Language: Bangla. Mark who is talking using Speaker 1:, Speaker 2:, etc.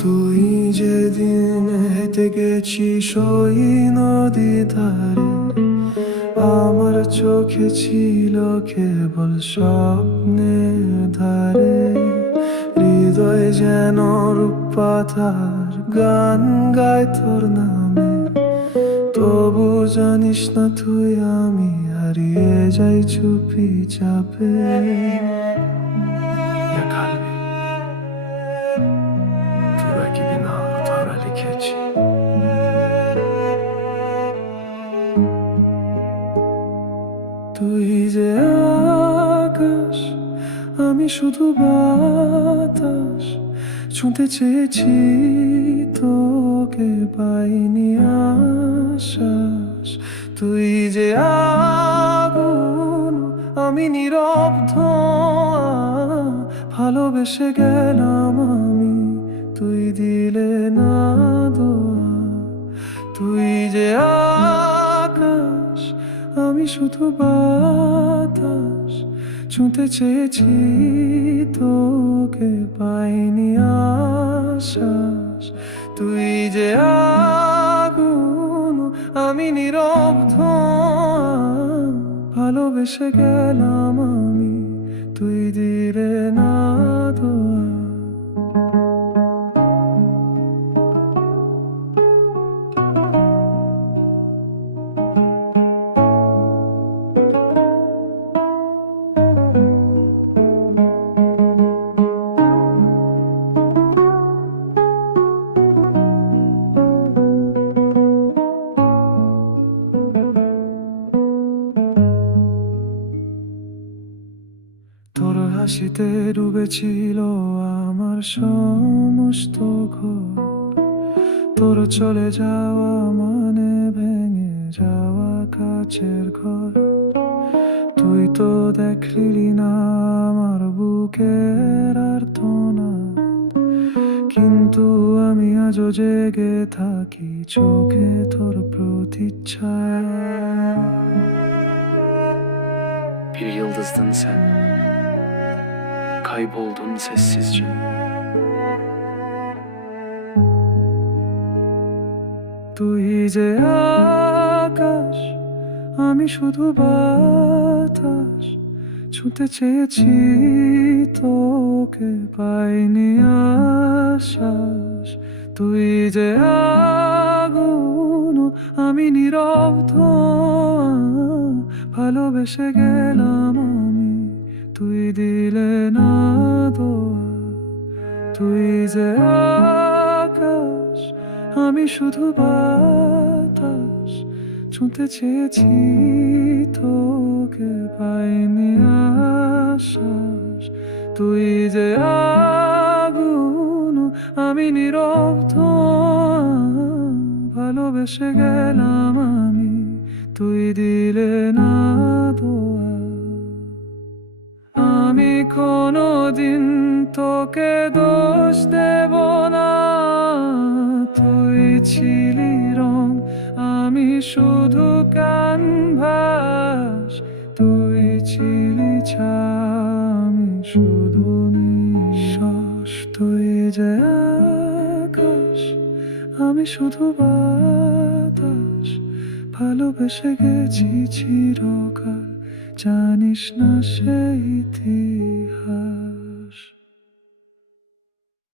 Speaker 1: তুই যেদিন হেঁটে গেছিস ওই নদী ধারে, আমার চোখে ছিল কেবল স্বপ্নের ধারে। হৃদয় যেন রূপাথার গান গায় তোর নামে, তবু জানিস না তুই আমি হারিয়ে যাই চুপি চাপে। Nağıtlara তুই যে আকাশ, আমি শুধু বাতাস। শুনতে চেয়েছি, তোকে পাইনি আশাস তুই যে আগুন, আমি নীরব ভালোবেসে গেলাম তুই দিলে না দোয়া, তুই যে আকাশ, আমি শুধু বাতাস, ছুঁতে চেয়েছি তোকে, পাইনি আশাস তুই যে আগুন, আমি নীরব ধোঁয়া, ভালোবেসে গেলাম আমি, তুই দিলে না দোয়া। হাসিতে ডুবেছিল আমার সমস্ত ঘর। তোর চলে যাওয়া মানে ভেঙে যাওয়া কাছের ঘর। তুই তো দেখলি না আমার বুকের আর তো না কিন্তু আমি আজও জেগে থাকি চোখে তোর প্রতিচ্ছায়া।
Speaker 2: Bir yıldızdın sen Kayboldun sessizce.
Speaker 1: তুই যে আকাশ, আমি শুধু বাতাস। ছুঁতে চেয়েছি তোকে, পাইনি আশ্বাস। তুই যে আগুন, আমি নীরব ভালোবেসে গেলাম তুই দিলে না দোয়া, তুই যে আকাশ, আমি শুধু বাতাস শুনতে চেয়েছি তোকে, পাইনি আশ্বাস। তুই যে আগুন, আমি নীরব ধোঁয়া ভালোবেসে গেলাম আমি, তুই দিলে না দোয়া আমি কোনোদিন তোকে দোষ দেব না। তুই ছিলি রং, আমি শুধু কানভাস তুই ছিলি আমি শুধু নিঃশ্বাস। তুই যে আকাশ, আমি শুধু বাতাস। ভালোবেসে গেছি চিরকাল। জানিস না সেই ইতিহাস।